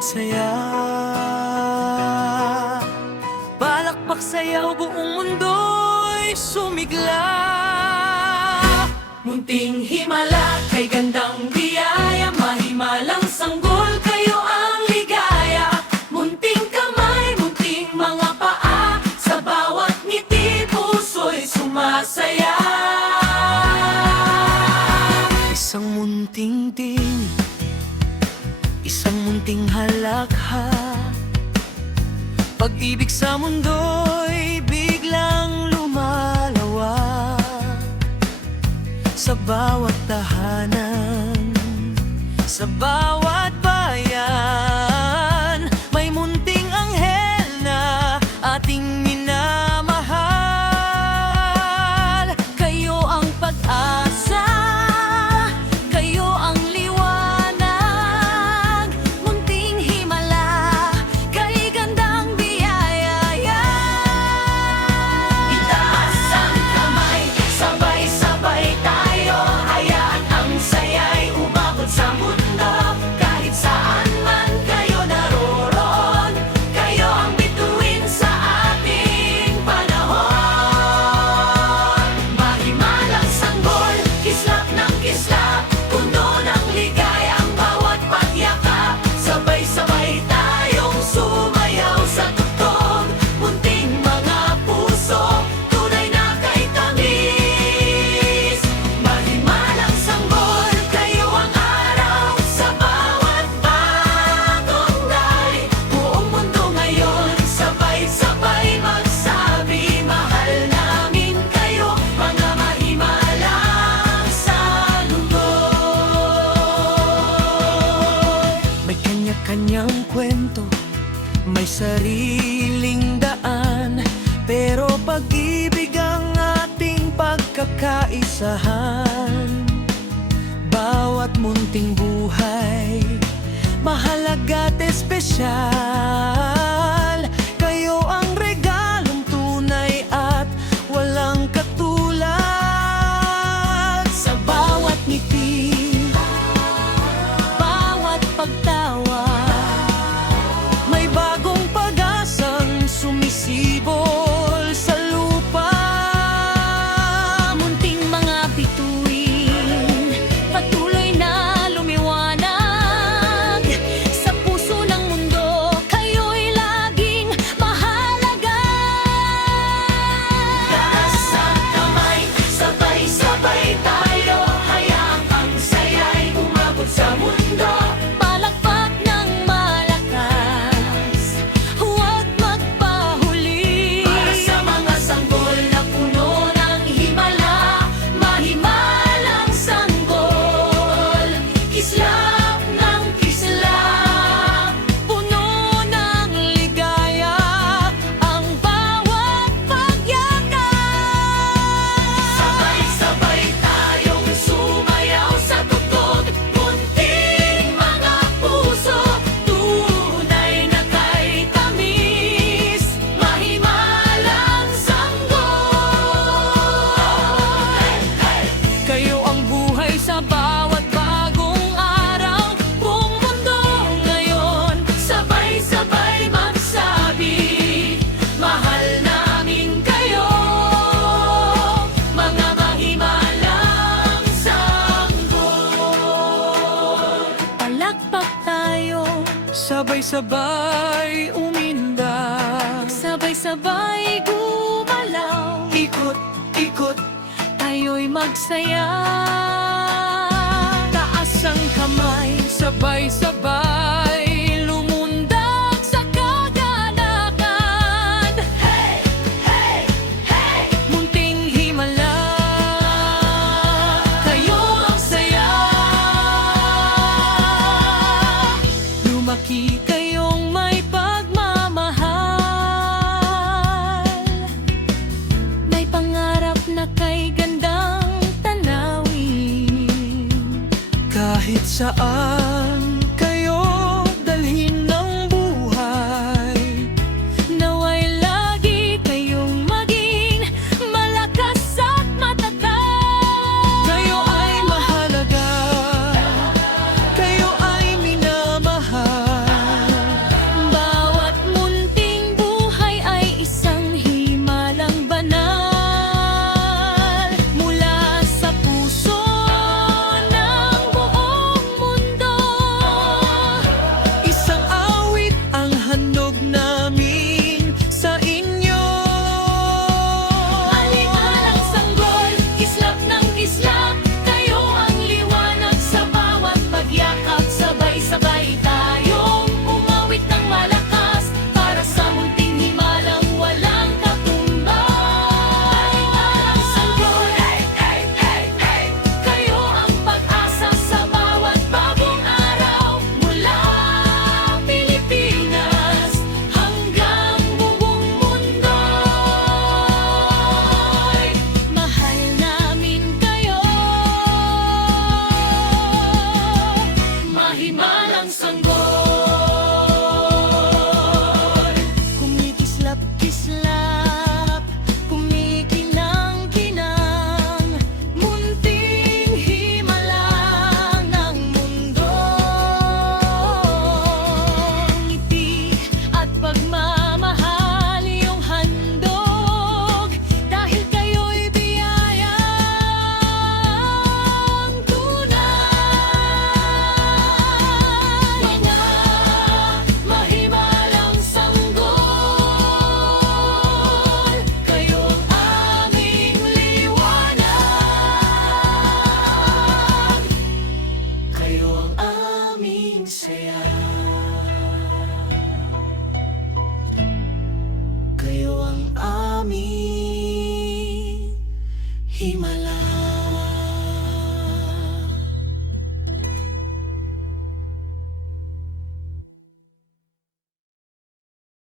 magsaya. Palakpak sayaw, buong mundo'y sumigla. Munting himala, kay gandang biyaya, mahimalang sanggol, kayo ang ligaya. Munting kamay, munting mga paa, sa bawat ngiti puso'y sumasaya. Isang munting ting, isang munting halakha, pag-ibig sa mundo'y biglang lumalawak. Sa bawat tahanan, sa bawat bayan, may munting anghel na ating minamahal. Kayo ang pag-asa, kayo ang liwanag, munting himala, kay gandang biyaya. Itaas ang kamay, sabay-sabay tayo, hayaan ang saya'y umabot sa mundo. Kahit saan man kayo naroon, kayo ang bituin sa ating panahon. Mahimalang sanggol, kislap ng kislap, puno ng ligaya ang bawat pagyakap. Sabay-sabay tayong sumayaw sa tugtog, munting mga puso, tunay na kay tamis. Mahimalang sanggol, kayo ang araw sa bawat bagong day. Buong mundo ngayon, sabay-sabay magsabi, mahal namin kayo, mga mahimalang salunod. May kanya-kanyang kwento, may sariling daan, pero pag-ibig ang ating pagkakaisahan. Bawat munting buhay, mahalaga at espesyal. Kayo ang regalong tunay at walang katulad. Sa bawat ngiti, bawat pagtawa, may bagong pag-asang sumisibol sa lupa. Munting mga bituin, patuloy na lumiwanag sa puso ng mundo, kayo'y laging mahalaga. Taas ang kamay, sabay-sabay tayo, hayaang ang saya'y umabot sa mundo. Palakpak ng malakas, huwag magpahuli. Para sa mga sanggol na puno ng himala, mahimalang sanggol, kislap ng kislap, puno ng ligaya ang bawat pagyakap. Sabay-sabay tayong sumayaw sa tugtog, munting mga puso, tunay na kay tamis. Mahimalang sanggol, kayo ang buhay sa bawat bagong araw. Buong mundo ngayon, sabay-sabay magsabi, mahal namin kayo, mga mahimalang sanggol. Palakpak tayo, sabay-sabay umindak, sabay-sabay gumalaw, ikot-ikot, tayo'y magsaya. Taas ang kamay, sabay-sabay lumundag sa kaganakan. Hey! Hey! Hey! Munting himala, kayo ang saya. Lumaki kayong may pagmamahal, may pangarap na kay gandang tanawin. Kahit saan kayo dalhin ng buhay, naway lagi kayong maging malakas at matatag. Kayo ay mahalaga, kayo ay minamahal. Kayo ang aming saya. Kayo ang aming Himala.